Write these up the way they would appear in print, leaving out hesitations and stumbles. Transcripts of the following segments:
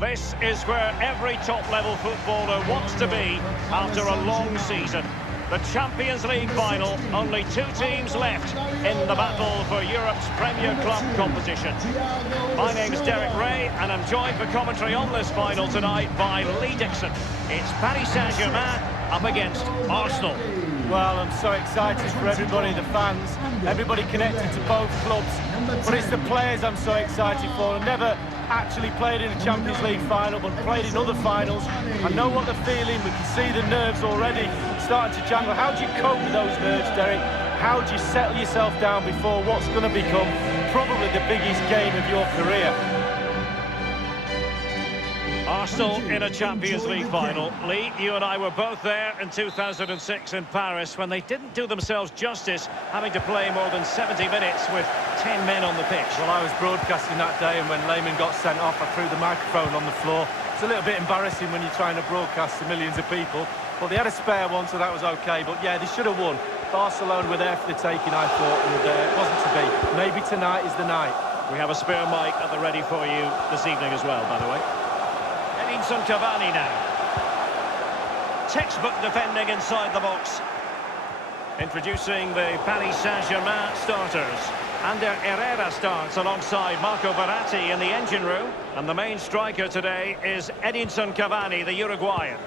This is where every top-level footballer wants to be after a long season. The Champions League final, only two teams left in the battle for Europe's Premier Club competition. My name's Derek Ray, and I'm joined for commentary on this final tonight by Lee Dixon. It's Paris Saint-Germain up against Arsenal. Well, I'm so excited for everybody, the fans, everybody connected to both clubs. But it's the players I'm so excited for. I've never actually played in a Champions League final, but played in other finals. I know what they're feeling. We can see the nerves already starting to jangle. How do you cope with those nerves, Derek? How do you settle yourself down before what's going to become probably the biggest game of your career? Arsenal in a Champions League final. Lee, you and I were both there in 2006 in Paris when they didn't do themselves justice, having to play more than 70 minutes with 10 men on the pitch. Well, I was broadcasting that day, and when Lehmann got sent off, I threw the microphone on the floor. It's a little bit embarrassing when you're trying to broadcast to millions of people. But they had a spare one, so that was okay. But yeah, they should have won. Barcelona were there for the taking, I thought, and it wasn't to be. Maybe tonight is the night. We have a spare mic at the ready for you this evening as well, by the way. Edinson Cavani now. Textbook defending inside the box. Introducing the Paris Saint-Germain starters. Ander Herrera starts alongside Marco Verratti in the engine room. And the main striker today is Edinson Cavani, the Uruguayan.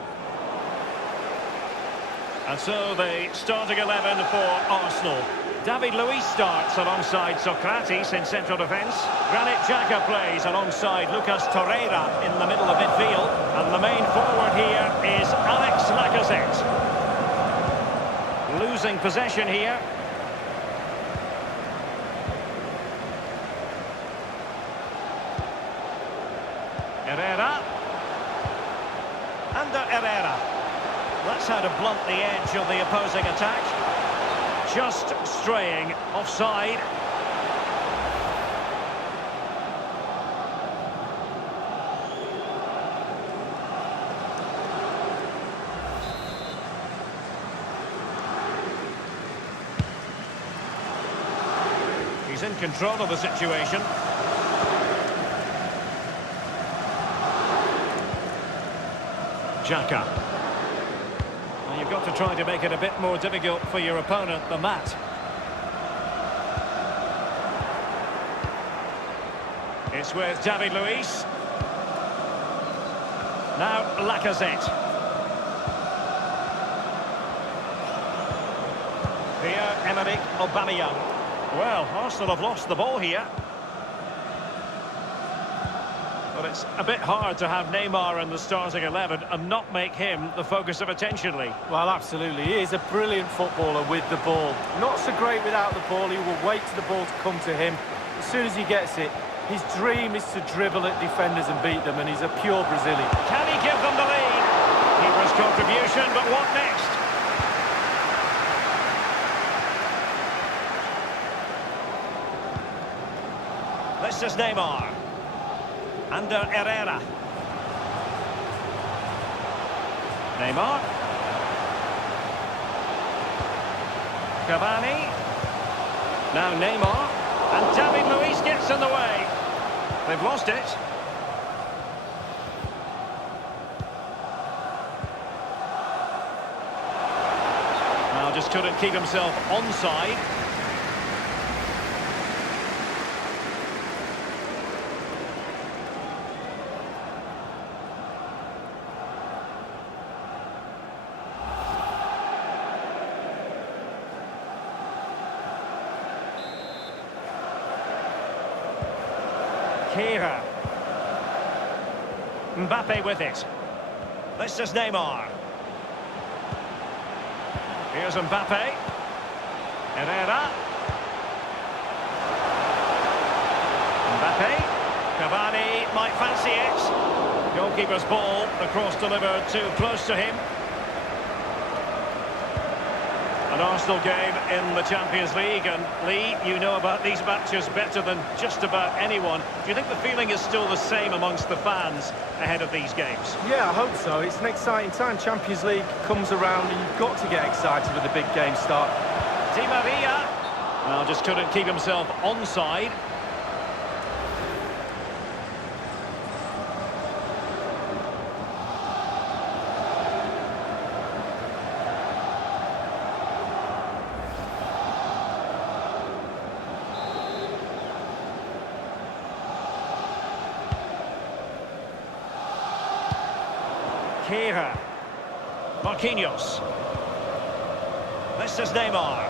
And so the starting 11 for Arsenal. David Luiz starts alongside Socrates in central defence. Granit Xhaka plays alongside Lucas Torreira in the middle of midfield. And the main forward here is Alex Lacazette. Losing possession here. Herrera. Ander Herrera. That's how to blunt the edge of the opposing attack. Just straying offside. He's in control of the situation. Xhaka. You've got to try to make it a bit more difficult for your opponent than that. It's with David Luiz. Now Lacazette. Pierre-Emerick Aubameyang. Well, Arsenal have lost the ball here. But it's a bit hard to have Neymar in the starting 11 and not make him the focus of attention, Lee. Well, absolutely. He is a brilliant footballer with the ball. Not so great without the ball. He will wait for the ball to come to him. As soon as he gets it, his dream is to dribble at defenders and beat them, and he's a pure Brazilian. Can he give them the lead? Keeper's contribution, but what next? This is Neymar. Ander Herrera. Neymar. Cavani. Now Neymar. And David Luiz gets in the way. They've lost it. Now just couldn't keep himself onside. Here. Mbappe with it. This is Neymar. Here's Mbappe. Herrera. Mbappe. Cavani might fancy it. Goalkeeper's ball. The cross delivered too close to him. An Arsenal game in the Champions League, and Lee, you know about these matches better than just about anyone. Do you think the feeling is still the same amongst the fans ahead of these games? Yeah, I hope so. It's an exciting time. Champions League comes around and you've got to get excited with the big game start. Di Maria. Well, just couldn't keep himself onside. Kehrer. Marquinhos. This is Neymar.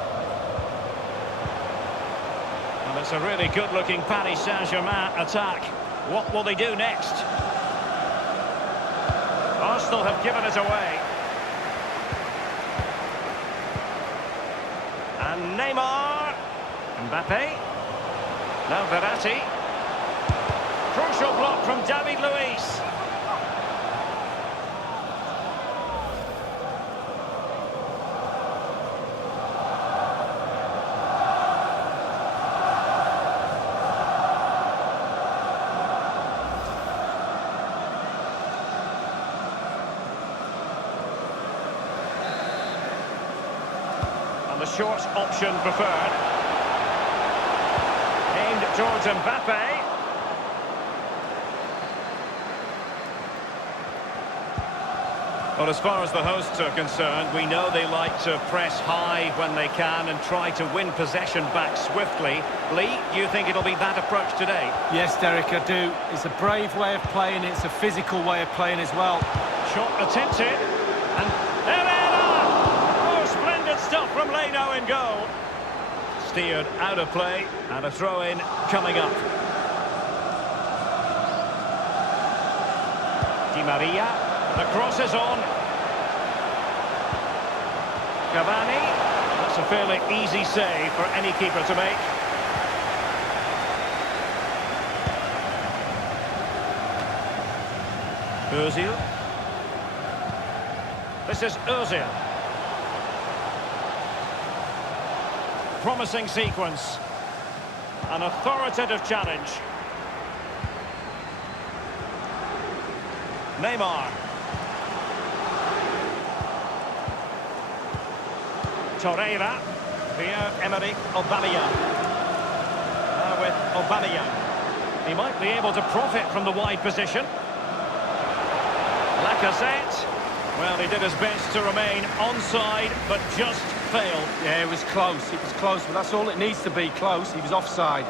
And it's a really good-looking Paris Saint-Germain attack. What will they do next? Arsenal have given it away. And Neymar. Mbappe. Now Verratti. Crucial block from David Luiz. And the short option preferred. Aimed towards Mbappe. Well, as far as the hosts are concerned, we know they like to press high when they can and try to win possession back swiftly. Lee, do you think it'll be that approach today? Yes, Derek, I do. It's a brave way of playing. It's a physical way of playing as well. Shot attempted. And Herrera! Oh, splendid stuff from Leno in goal. Steered out of play and a throw-in coming up. Di Maria. The cross is on. Cavani. That's a fairly easy save for any keeper to make. Ozil. This is Ozil. Promising sequence. An authoritative challenge. Neymar. Torreira. Pierre-Emerick Aubameyang. Now with Aubameyang. He might be able to profit from the wide position. Lacazette. Well, he did his best to remain onside, but just failed. Yeah, it was close. It was close, but that's all it needs to be, close. He was offside.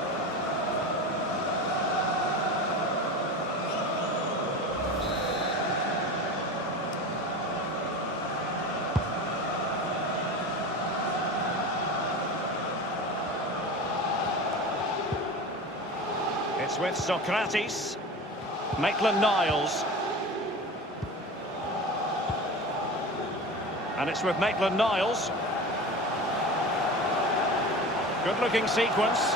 It's with Socrates. Maitland-Niles. And it's with Maitland-Niles. Good-looking sequence.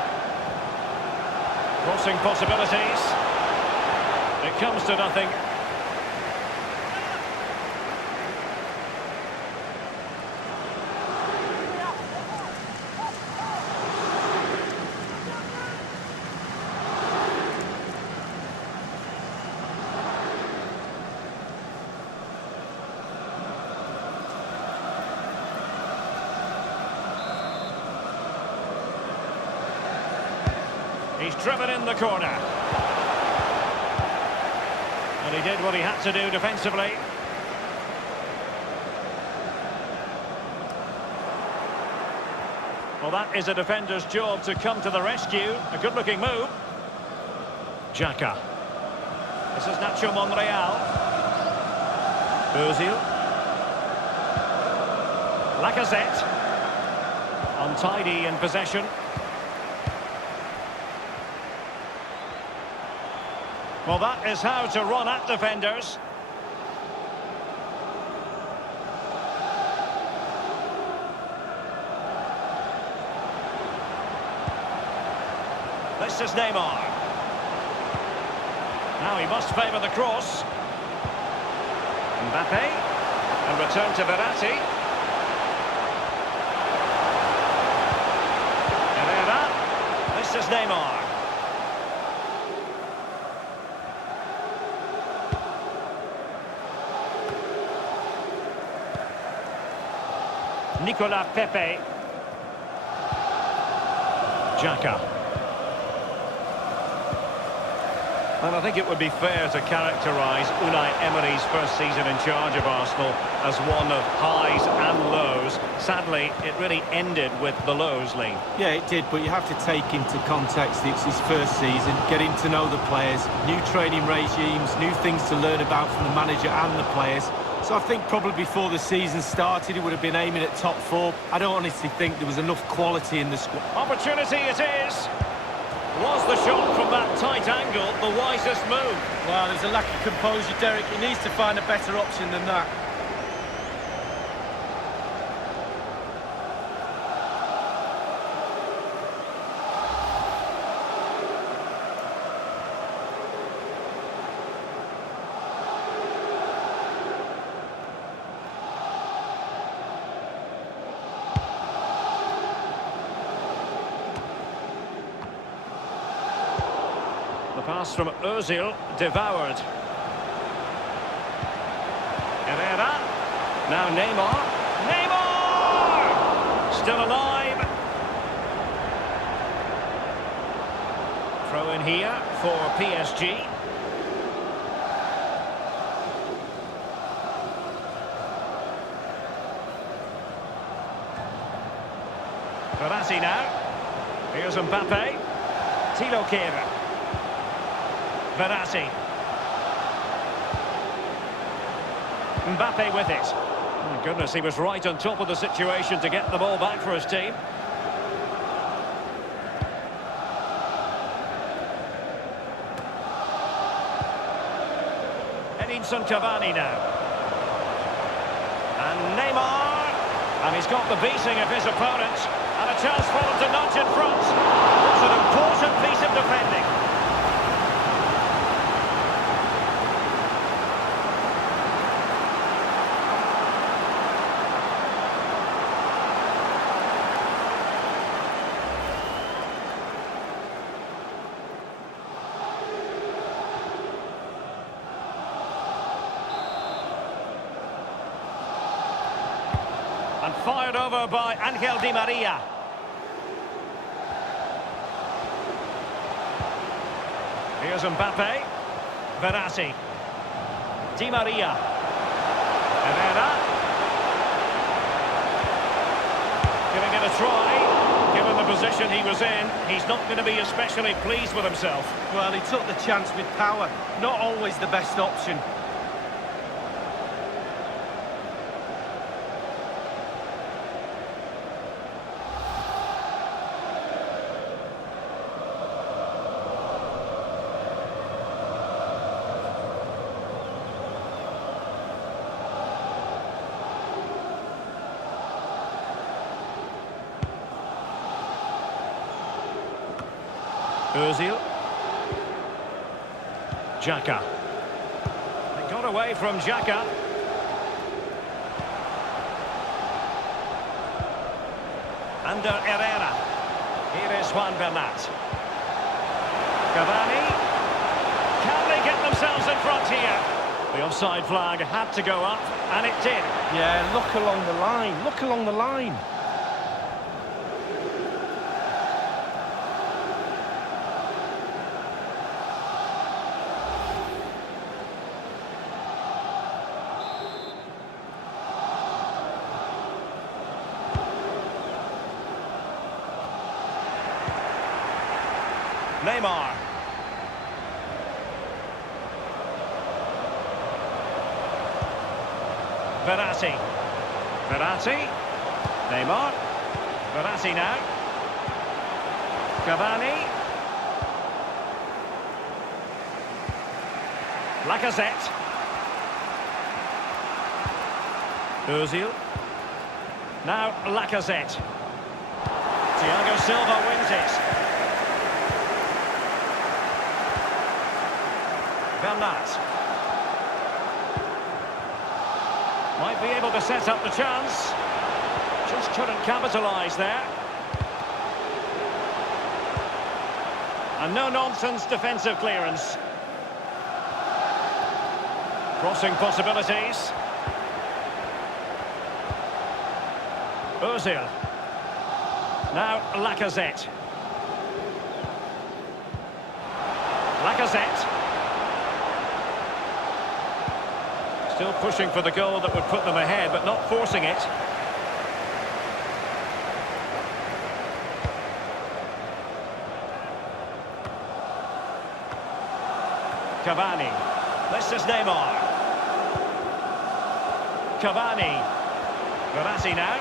Crossing possibilities. It comes to nothing. He's driven in the corner. And he did what he had to do defensively. Well, that is a defender's job to come to the rescue. A good-looking move. Xhaka. This is Nacho Monreal. Ozil. Lacazette. Untidy in possession. Well, that is how to run at defenders. This is Neymar. Now he must favour the cross. Mbappe. And return to Verratti. Herrera. This is Neymar. Nicolas Pepe. Xhaka. And I think it would be fair to characterise Unai Emery's first season in charge of Arsenal as one of highs and lows. Sadly, it really ended with the lows, Lee. Yeah, it did, but you have to take into context it's his first season, getting to know the players, new training regimes, new things to learn about from the manager and the players. So I think probably before the season started, he would have been aiming at top four. I don't honestly think there was enough quality in the squad. Opportunity it is. Was the shot from that tight angle the wisest move? Well, there's a lack of composure, Derek. He needs to find a better option than that. The pass from Ozil, devoured. Herrera. Now Neymar. Neymar! Still alive. Throw in here for PSG. Verratti now. Here's Mbappe. Tilo Kehrer. Verratti. Mbappe with it. Oh, my goodness, he was right on top of the situation to get the ball back for his team. Edinson Cavani now. And Neymar. And he's got the beating of his opponent. And a chance for him to nudge in front. It's an important piece of defending. And fired over by Angel Di Maria. Here's Mbappe. Verratti. Di Maria. Herrera. Giving it a try. Given the position he was in, he's not going to be especially pleased with himself. Well, he took the chance with power. Not always the best option. Ozil. Xhaka. They got away from Xhaka. Under Herrera. Here is Juan Bernat. Cavani. Can they get themselves in front here? The offside flag had to go up, and it did. Yeah, look along the line. Look along the line. Neymar. Verratti. Verratti. Neymar. Verratti now. Cavani. Lacazette. Ozil. Now Lacazette. Thiago Silva wins it. Bernat. Might be able to set up the chance. Just couldn't capitalise there. And no-nonsense defensive clearance. Crossing possibilities. Ozil. Now Lacazette. Lacazette. Still pushing for the goal that would put them ahead, but not forcing it. Cavani. This is Neymar. Cavani. Verratti now.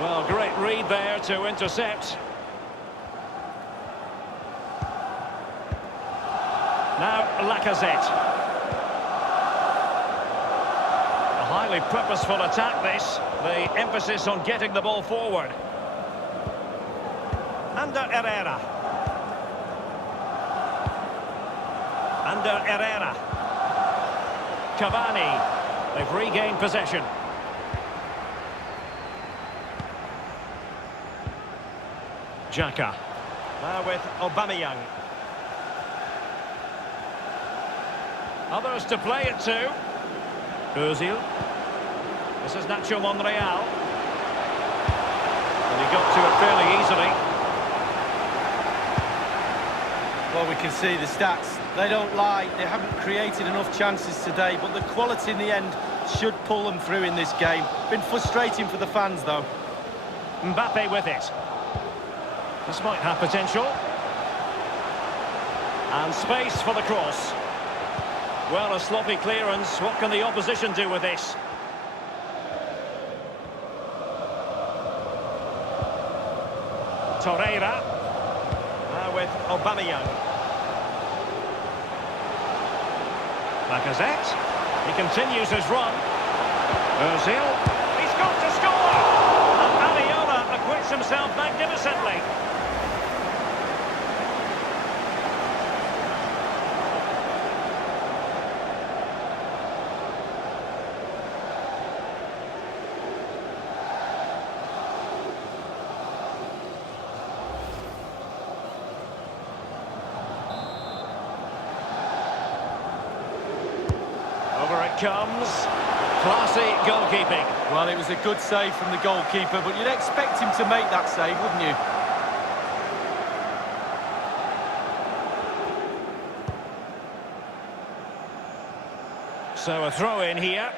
Well, great read there to intercept. Now Lacazette. A highly purposeful attack this. The emphasis on getting the ball forward. Under Herrera. Under Herrera. Cavani. They've regained possession. Xhaka. Now with Aubameyang. Others to play it to. Ozil. This is Nacho Monreal. And he got to it fairly easily. Well, we can see the stats. They don't lie. They haven't created enough chances today, but the quality in the end should pull them through in this game. Been frustrating for the fans, though. Mbappe with it. This might have potential. And space for the cross. Well, a sloppy clearance. What can the opposition do with this? Torreira. Now with Aubameyang. Lacazette. He continues his run. Ozil. He's got to score! And Areola acquits himself magnificently. Comes classy goalkeeping. Well, it was a good save from the goalkeeper, but you'd expect him to make that save, wouldn't you? So a throw in here.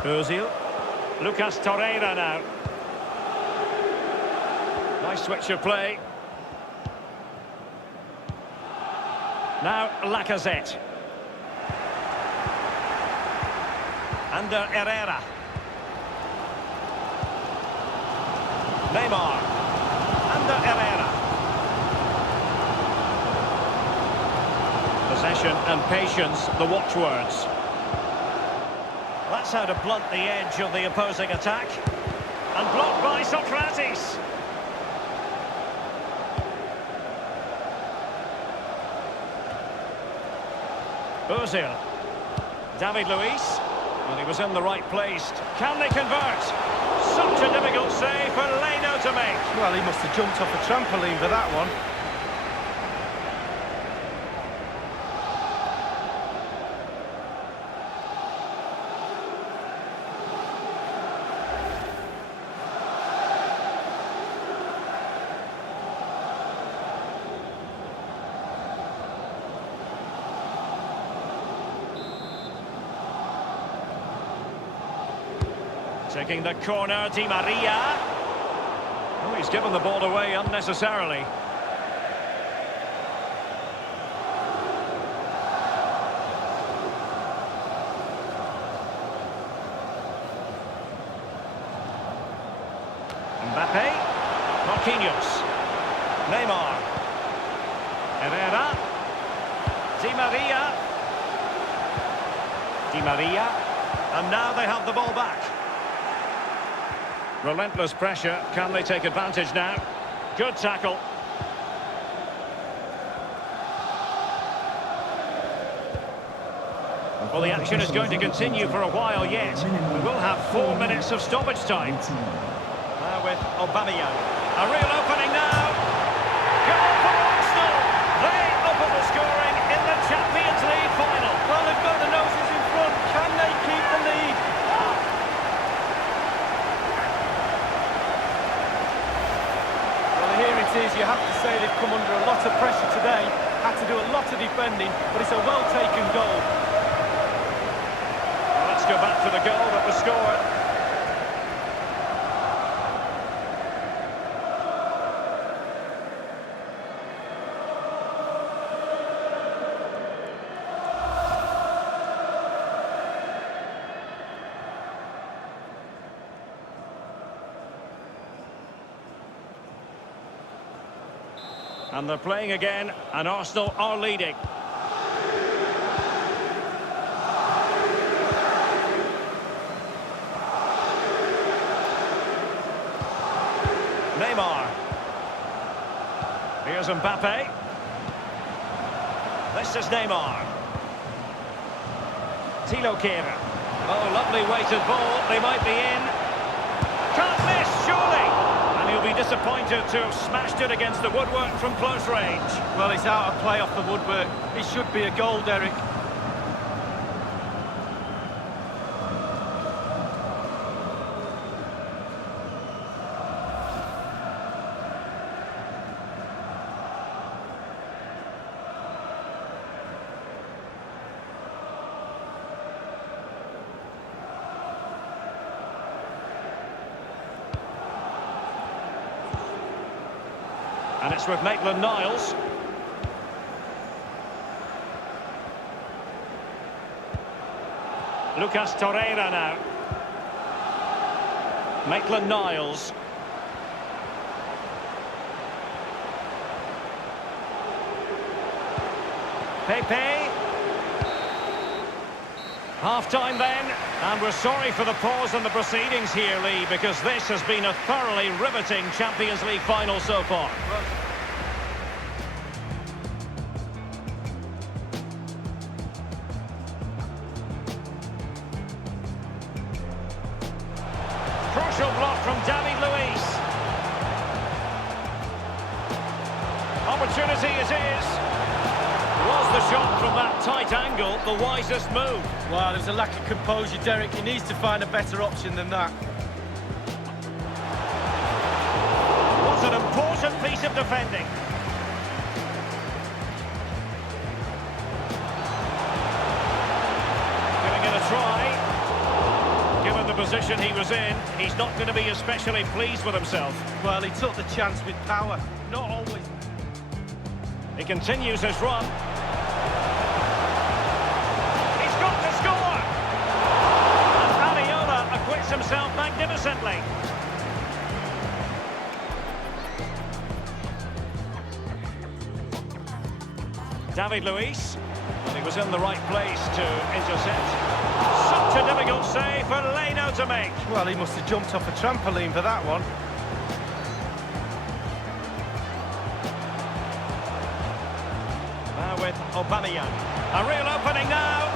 Ozil. Lucas Torreira now. Nice switch of play. Now Lacazette. Under Herrera. Neymar. Under Herrera. Possession and patience, the watchwords. That's how to blunt the edge of the opposing attack. And blocked by Socrates. Ozil. David Luiz. Well, he was in the right place. Can they convert? Such a difficult save for Leno to make. Well, he must have jumped off a trampoline for that one. Taking the corner, Di Maria. Oh, he's given the ball away unnecessarily. Mbappe. Marquinhos. Neymar. Herrera. Di Maria. Di Maria. And now they have the ball back. Relentless pressure. Can they take advantage now? Good tackle. Well, the action is going to continue for a while yet. We will have 4 minutes of stoppage time. Now with Aubameyang. A real opening now. Goal for Arsenal. They open the scoring in the Champions League final. Well, they've got the noses in front. Can they keep the lead? Well, here you have to say they've come under a lot of pressure today, had to do a lot of defending, but it's a well-taken goal. Well, let's go back to the goal that was scored. And they're playing again, and Arsenal are leading. Neymar. Here's Mbappe. This is Neymar. Tilo Kehrer. Oh, lovely weighted ball. They might be in. Can't miss, surely. And he'll be disappointed to have smashed it against the woodwork from close range. Well, it's out of play off the woodwork. It should be a goal, Derek. And it's with Maitland-Niles. Lucas Torreira now. Maitland-Niles. Pepe. Half-time then, and we're sorry for the pause in the proceedings here, Lee, because this has been a thoroughly riveting Champions League final so far. Crucial block from David Luiz. Opportunity it is. Was the shot from that tight angle the wisest move? Wow, there's a lack of composure, Derek. He needs to find a better option than that. What an important piece of defending. Giving it a try. Given the position he was in, he's not going to be especially pleased with himself. Well, he took the chance with power, not always. He continues his run. He's got to score! And Areola acquits himself magnificently. David Luiz. Well, he was in the right place to intercept. Such a difficult save for Leno to make. Well, he must have jumped off a trampoline for that one. Now with Aubameyang. A real opening now.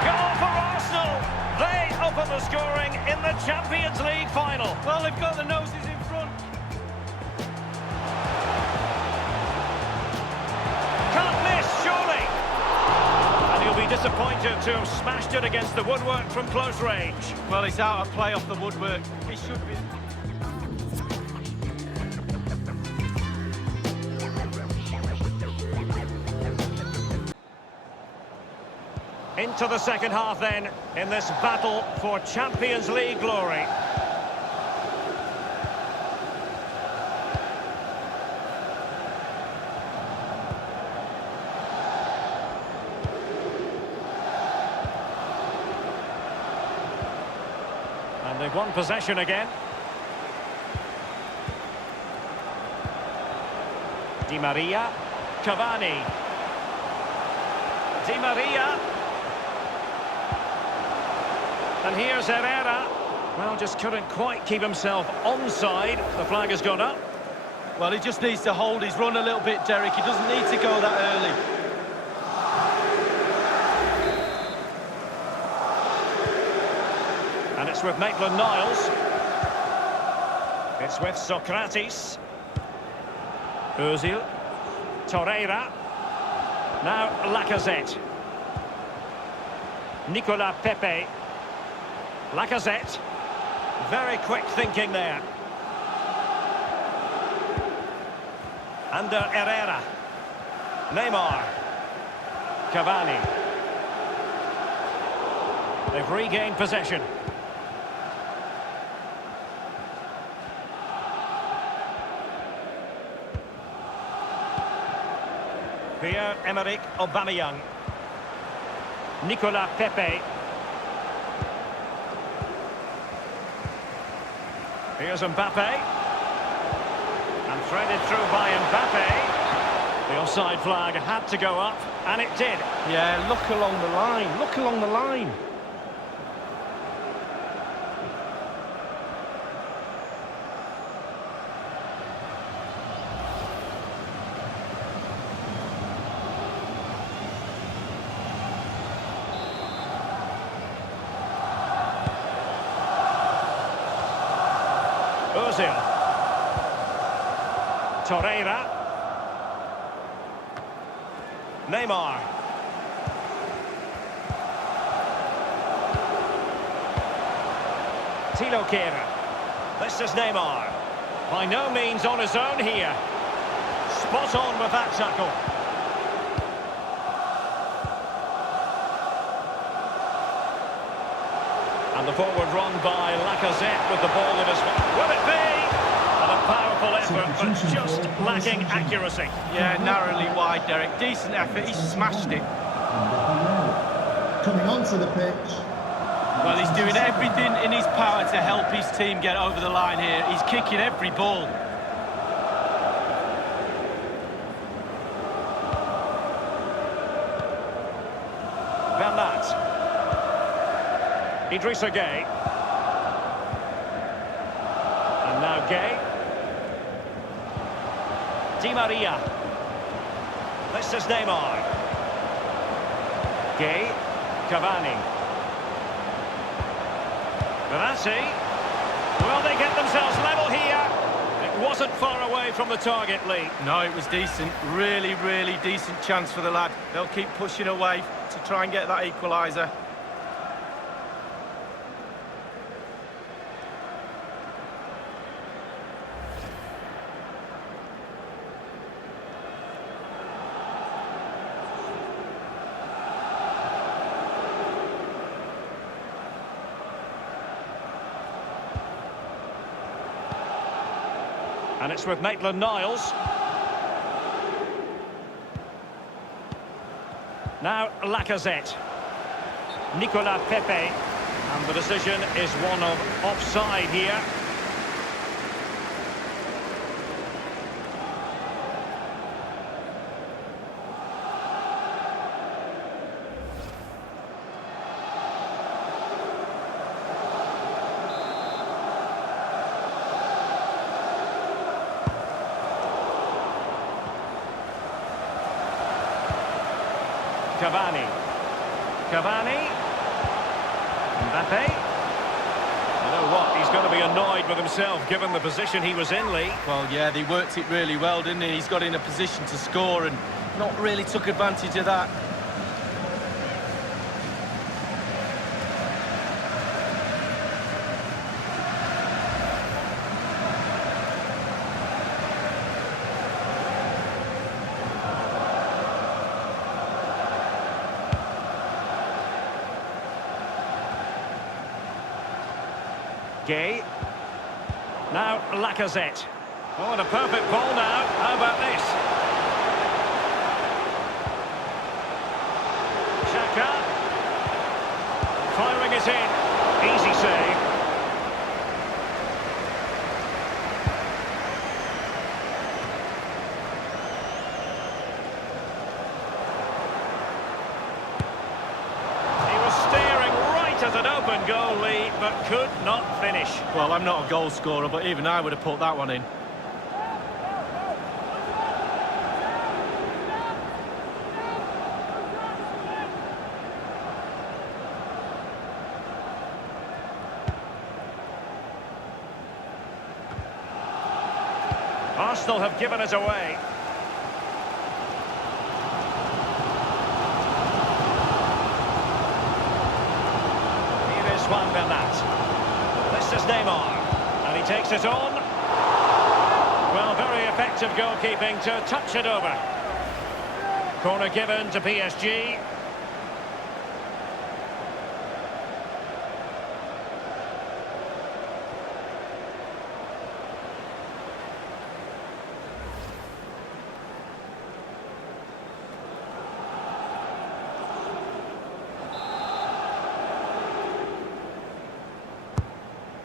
Goal for Arsenal. They open the scoring in the Champions League final. Well, they've got the noses in front. Can't miss, surely. And he'll be disappointed to have smashed it against the woodwork from close range. Well, it's out of play off the woodwork. It should be. Into the second half then, in this battle for Champions League glory. And they've won possession again. Di Maria, Cavani. Di Maria. And here's Herrera. Well, just couldn't quite keep himself onside. The flag has gone up. Well, he just needs to hold his run a little bit, Derek. He doesn't need to go that early. And it's with Maitland-Niles. It's with Socrates. Ozil. Torreira. Now Lacazette. Nicolas Pepe. Lacazette. Very quick thinking there. Under Herrera. Neymar. Cavani. They've regained possession. Pierre-Emerick Aubameyang. Nicolas Pepe. Here's Mbappe. And threaded through by Mbappe. The offside flag had to go up, and it did. Yeah, look along the line. Look along the line. Ozil. Torreira. Neymar. Tilo Kehrer. This is Neymar. By no means on his own here. Spot on with that tackle. And the forward run by Lacazette with the ball in his... Will it be? And a powerful effort, but just lacking accuracy. Yeah, narrowly wide, Derek. Decent effort, he smashed it. Coming onto the pitch. Well, he's doing everything in his power to help his team get over the line here. He's kicking every ball. Bernat. Idrissa Gueye. And now Gueye. Di Maria. This is Neymar. Gueye. Cavani. Verratti. Will they get themselves level here? It wasn't far away from the target, Lee. No, it was decent. Really, really decent chance for the lad. They'll keep pushing away to try and get that equaliser. And it's with Maitland-Niles. Now Lacazette. Nicolas Pepe. And the decision is one of offside here. Cavani. Cavani. Mbappe. You know what? He's going to be annoyed with himself given the position he was in, Lee. Well, yeah, they worked it really well, didn't he? He's got in a position to score and not really took advantage of that. Gueye. Now Lacazette. Oh, and a perfect ball now. How about this? Xhaka. Firing it in. Easy save. He was staring right at an open goalie, but could not finish. Well, I'm not a goal scorer, but even I would have put that one in. Arsenal have given it away. Here is Juan Bernat. This is Neymar. And he takes it on. Well, Well, very effective goalkeeping to touch it over. Corner given to PSG.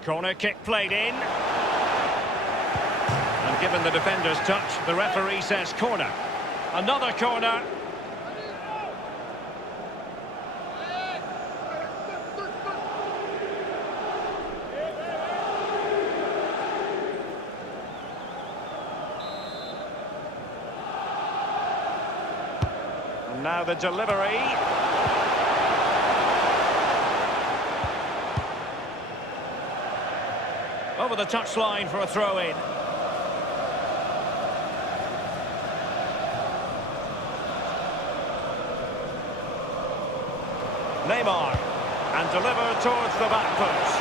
Corner kick played in. And given the defender's touch, the referee says corner. Another corner. And now the delivery. Over the touchline for a throw-in. Neymar, and delivered towards the back post.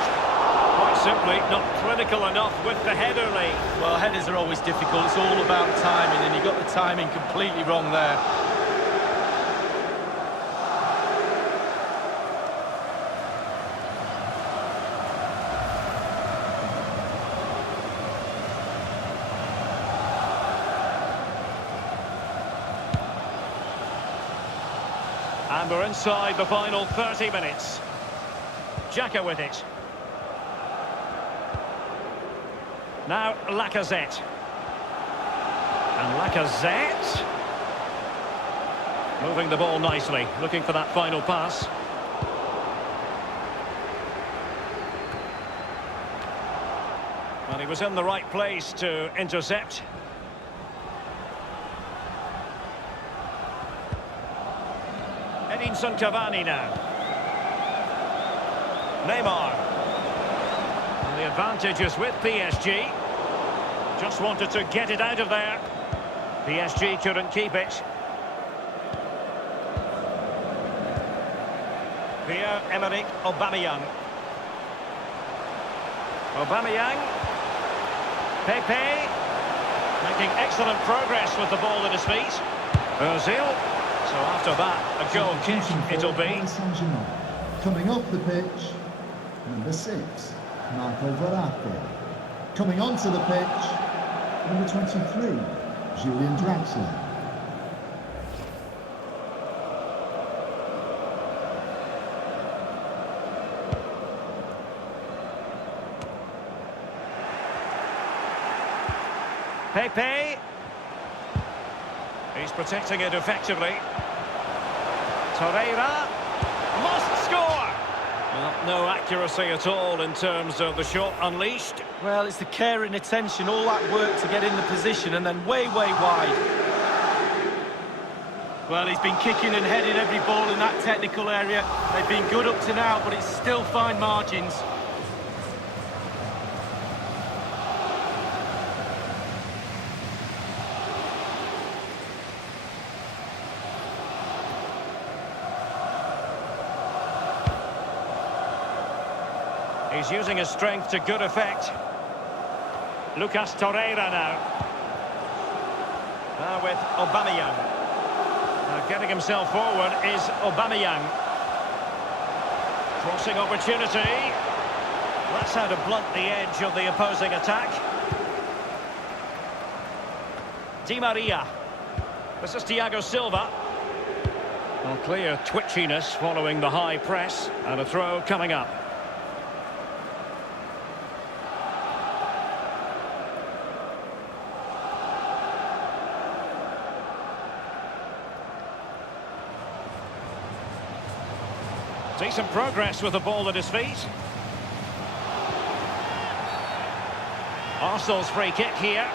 Quite simply, not clinical enough with the header lead. Well, headers are always difficult. It's all about timing, and he got the timing completely wrong there. And we're inside the final 30 minutes. Xhaka with it. Now Lacazette. And Lacazette. Moving the ball nicely, looking for that final pass. Well, he was in the right place to intercept. Edinson Cavani now. Neymar. And the advantage is with PSG. Just wanted to get it out of there. PSG couldn't keep it. Pierre-Emerick Aubameyang. Aubameyang. Pepe. Making excellent progress with the ball at his feet. Ozil. So after that, a goal kick it'll be. Saint-Germain. Coming off the pitch, number 6, Marco Verratti. Coming onto the pitch, number 23, Julian Draxler. Pepe. He's protecting it effectively. Torreira must score. Well, no accuracy at all in terms of the shot unleashed. Well, it's the care and attention, all that work to get in the position, and then way wide. Well, he's been kicking and heading every ball in that technical area. They've been good up to now, but it's still fine margins. He's using his strength to good effect. Lucas Torreira now. Now with Aubameyang. Now getting himself forward is Aubameyang. Crossing opportunity. That's how to blunt the edge of the opposing attack. Di Maria. This is Thiago Silva. Well, clear twitchiness following the high press. And a throw coming up. Decent progress with the ball at his feet. Arsenal's free kick here.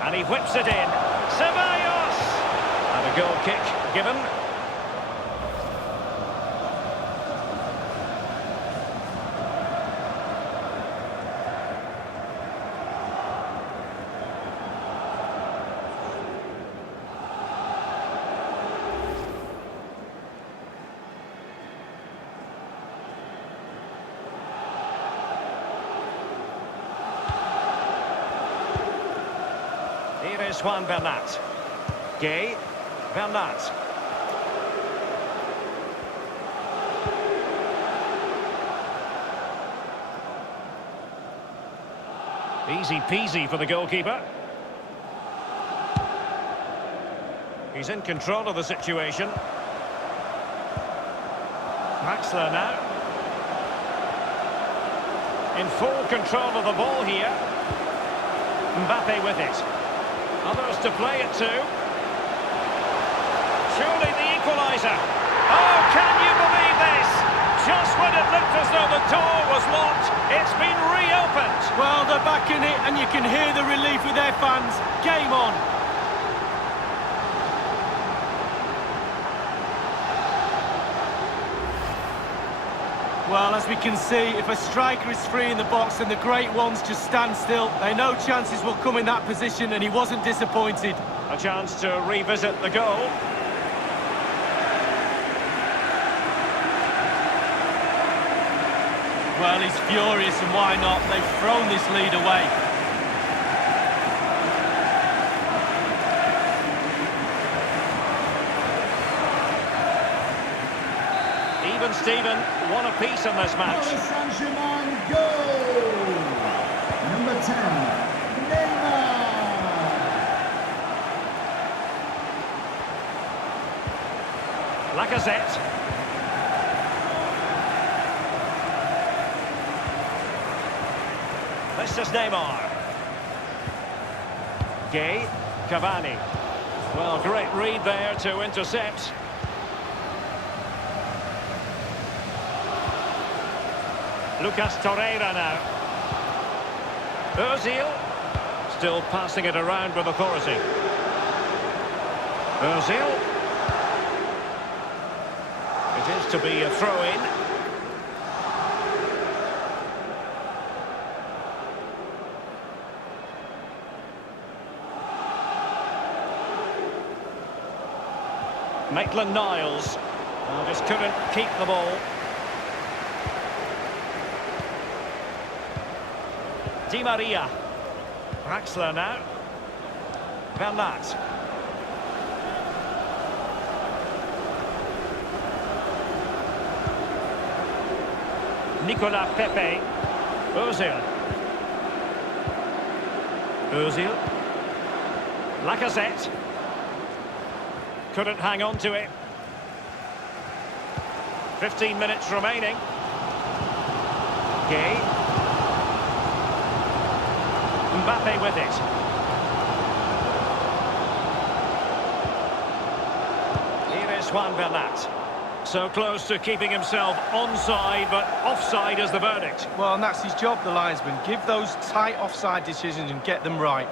And he whips it in. Ceballos! And a goal kick given. is Juan Bernat. Gay. Bernat. Easy peasy for the goalkeeper. He's in control of the situation. Draxler now. In full control of the ball here. Mbappe with it. Others to play it to. Surely the equaliser. Oh, can you believe this? Just when it looked as though the door was locked, it's been reopened. Well, they're back in it, and you can hear the relief with their fans. Game on. Well, as we can see, if a striker is free in the box and the great ones just stand still, they know chances will come in that position, and he wasn't disappointed. A chance to revisit the goal. Well, he's furious, and why not? They've thrown this lead away. Even Steven, one apiece in this match. Saint-Germain goal! Number 10, Neymar! Lacazette. This is Neymar. Gay. Cavani. Well, great read there to intercept. Lucas Torreira now. Ozil. Still passing it around with authority. Ozil. It is to be a throw-in. Maitland-Niles. Just couldn't keep the ball. Di Maria. Draxler now. Bernat. Nicolas Pepe. Ozil. Ozil. Lacazette. Couldn't hang on to it. 15 minutes remaining. Gay. Mbappe with it. Here is Juan Bernat. So close to keeping himself onside, but offside is the verdict. Well, and that's his job, the linesman. Give those tight offside decisions and get them right.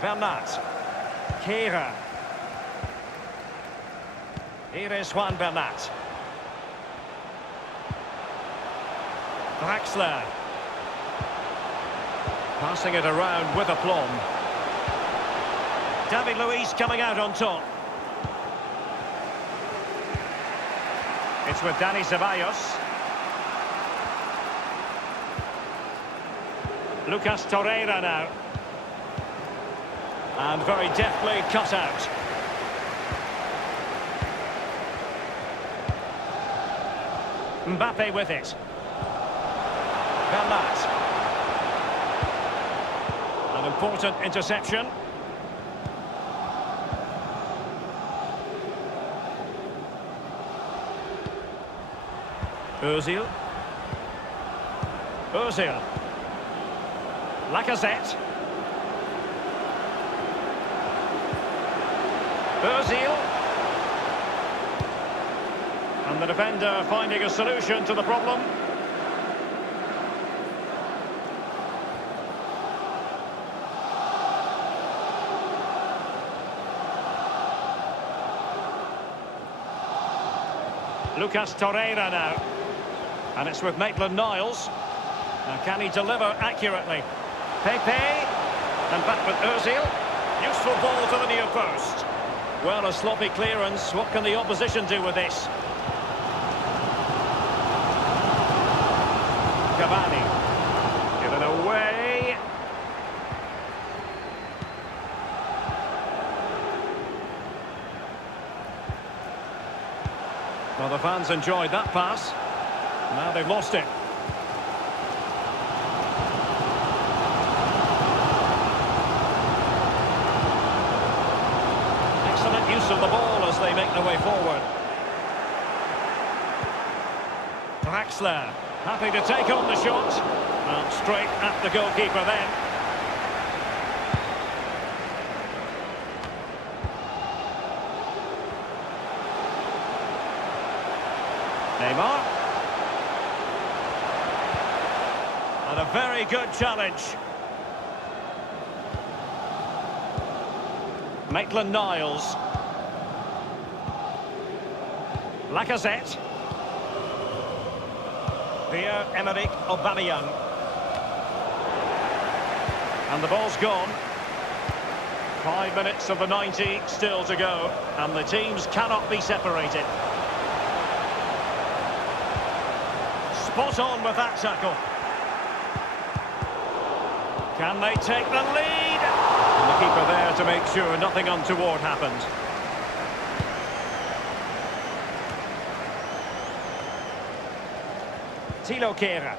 Bernat. Kehrer. Here is Juan Bernat. Draxler. Passing it around with aplomb. David Luiz coming out on top. It's with Dani Ceballos. Lucas Torreira now. And very deftly cut out. Mbappe with it. Bernat. An important interception. Ozil. Ozil. Lacazette. Ozil. And the defender finding a solution to the problem. Lucas Torreira now. And it's with Maitland-Niles. Now can he deliver accurately? Pepe. And back with Ozil. Useful ball to the near post. Well, a sloppy clearance. What can the opposition do with this? Cavani. Given away. Well, the fans enjoyed that pass. Now they've lost it. Excellent use of the ball as they make their way forward. Draxler, happy to take on the shot. Well, straight at the goalkeeper then. Neymar. And a very good challenge. Maitland-Niles. Lacazette. Pierre-Emerick Aubameyang. And the ball's gone. 5 minutes of the 90 still to go. And the teams cannot be separated. Spot on with that tackle. Can they take the lead? And the keeper there to make sure nothing untoward happened. Thilo Kehrer.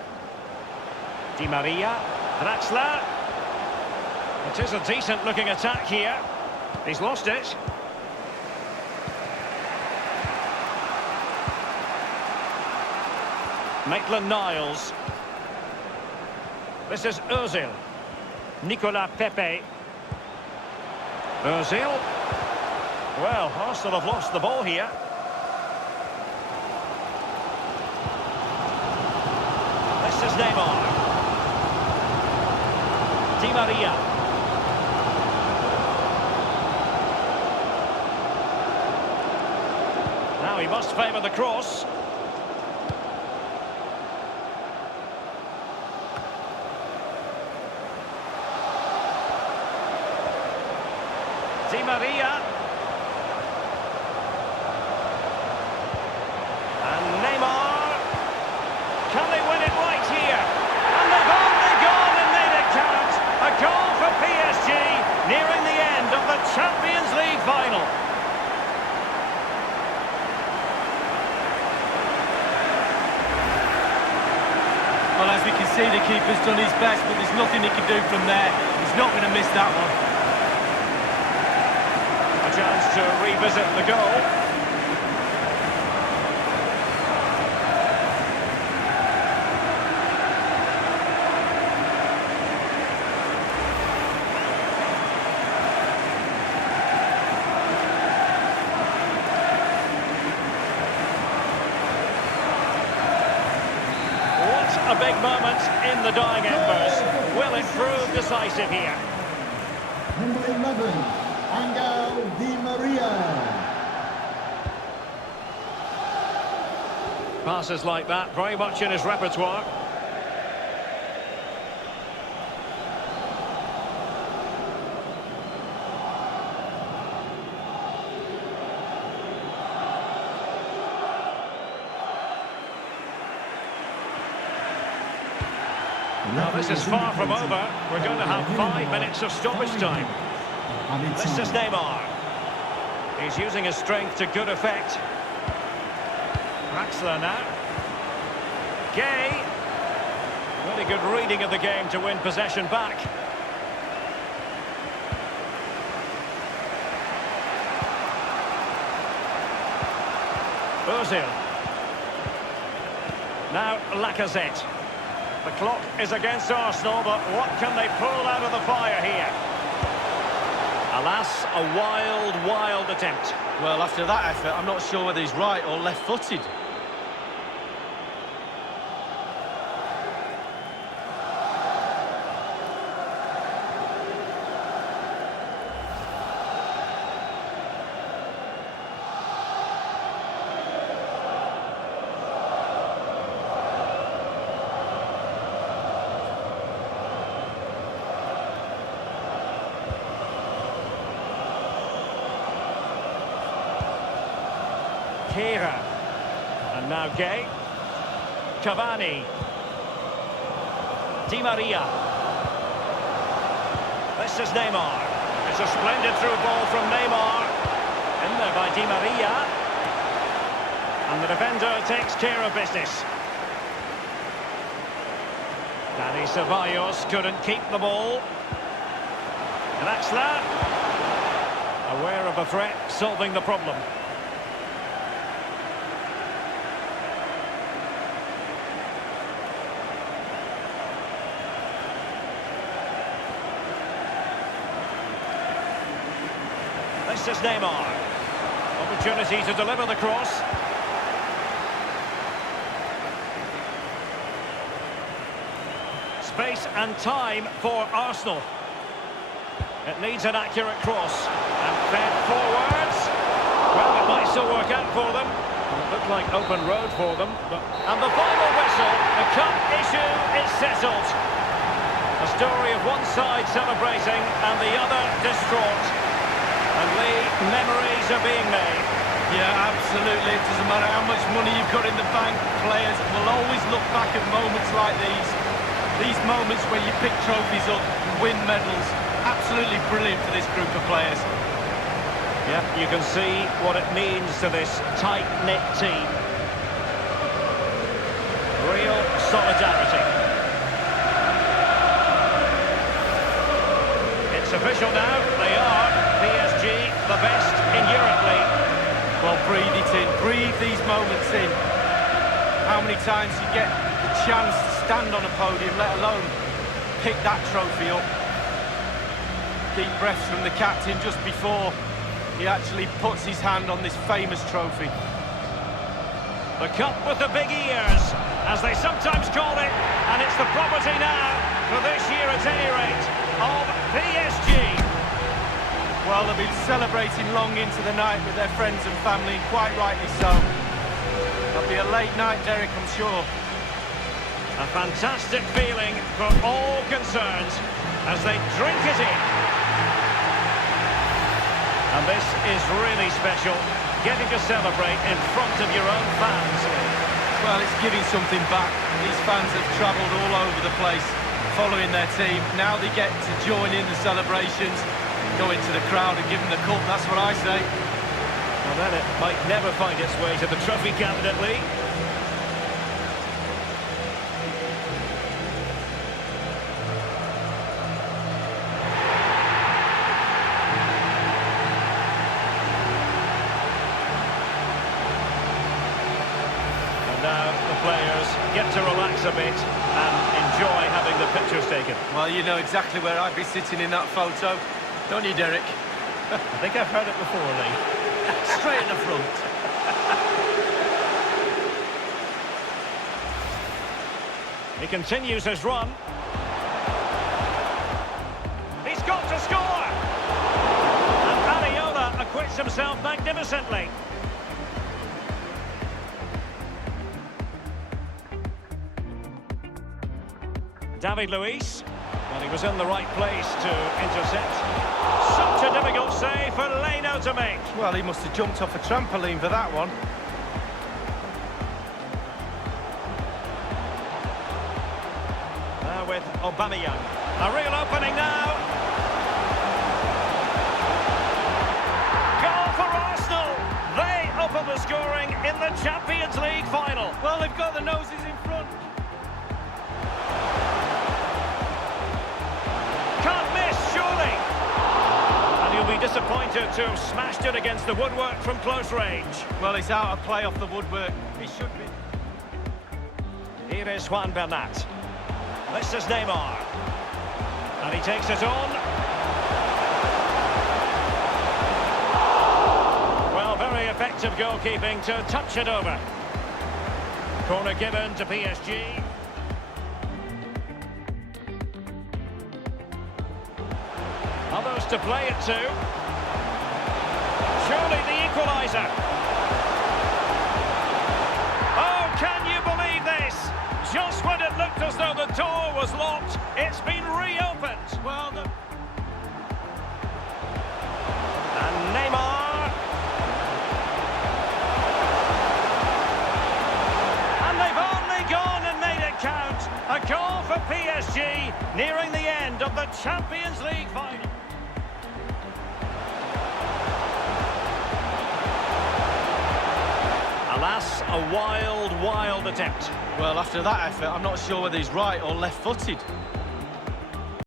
Di Maria. Draxler. It is a decent looking attack here. He's lost it. Maitland-Niles. This is Ozil. Nicolas Pepe. Ozil. Well, Arsenal have lost the ball here. This is Neymar. Di Maria. Now he must favour the cross. Di Maria. And Neymar. Can they win it right here? And they've only gone and made it count. A goal for PSG, nearing the end of the Champions League final. Well, as we can see, the keeper's done his best, but there's nothing he can do from there. He's not going to miss that one. Chance to revisit the goal. What a big moment in the dying embers. Will it prove decisive here? Number 11. Angel Di Maria. Passes like that, very much in his repertoire. Now this is far from over. We're going to have 5 minutes of stoppage time. This is Neymar. He's using his strength to good effect. Draxler now. Gay. Really good reading of the game to win possession back. Ozil. Now Lacazette. The clock is against Arsenal, but what can they pull out of the fire here? Alas, a wild, wild attempt. Well, after that effort, I'm not sure whether he's right or left-footed. Kehrer. And now Gay. Cavani. Di Maria. This is Neymar. It's a splendid through ball from Neymar. In there by Di Maria. And the defender takes care of business. Dani Ceballos couldn't keep the ball. And Axler, aware of the threat, solving the problem. This is Neymar. Opportunity to deliver the cross. Space and time for Arsenal. It needs an accurate cross. And fed forwards. Well, it might still work out for them. It looked like open road for them. And the final whistle. The cup issue is settled. A story of one side celebrating and the other distraught. And Lee, memories are being made. Yeah, absolutely. It doesn't matter how much money you've got in the bank. Players will always look back at moments like these. These moments where you pick trophies up, win medals. Absolutely brilliant for this group of players. Yeah, you can see what it means to this tight-knit team. Real solidarity. It's official now. They are PSG, the best in Europe League. Well, breathe it in. Breathe these moments in. How many times you get the chance to stand on a podium, let alone pick that trophy up. Deep breaths from the captain just before he actually puts his hand on this famous trophy. The cup with the big ears, as they sometimes call it, and it's the property now, for this year at any rate, of PSG. Well, they've been celebrating long into the night with their friends and family, and quite rightly so. It'll be a late night, Derek, I'm sure. A fantastic feeling for all concerned as they drink it in. And this is really special, getting to celebrate in front of your own fans. Well, it's giving something back. These fans have travelled all over the place following their team. Now they get to join in the celebrations, go into the crowd and give them the cup, that's what I say. And then it might never find its way to the trophy cabinet, Lee. Now the players get to relax a bit and enjoy having the pictures taken. Well, you know exactly where I'd be sitting in that photo, don't you, Derek? I think I've heard it before, Lee. Straight in the front. He continues his run. He's got to score! And Areola acquits himself magnificently. David Luiz, well, he was in the right place to intercept. Such a difficult save for Leno to make. Well, he must have jumped off a trampoline for that one. Now with Aubameyang. A real opening now. Goal for Arsenal. They open the scoring in the Champions League final. Well, they've got the noses in front. Be disappointed to have smashed it against the woodwork from close range. Well, he's out of play off the woodwork. He should be. Here is Juan Bernat. This is Neymar. And he takes it on. Well, very effective goalkeeping to touch it over. Corner given to PSG. Others to play it to. Surely the equaliser. Oh, can you believe this? Just when it looked as though the door was locked, it's been reopened. Well, And Neymar. Champions League final. Alas, a wild, wild attempt. Well, after that effort, I'm not sure whether he's right or left-footed.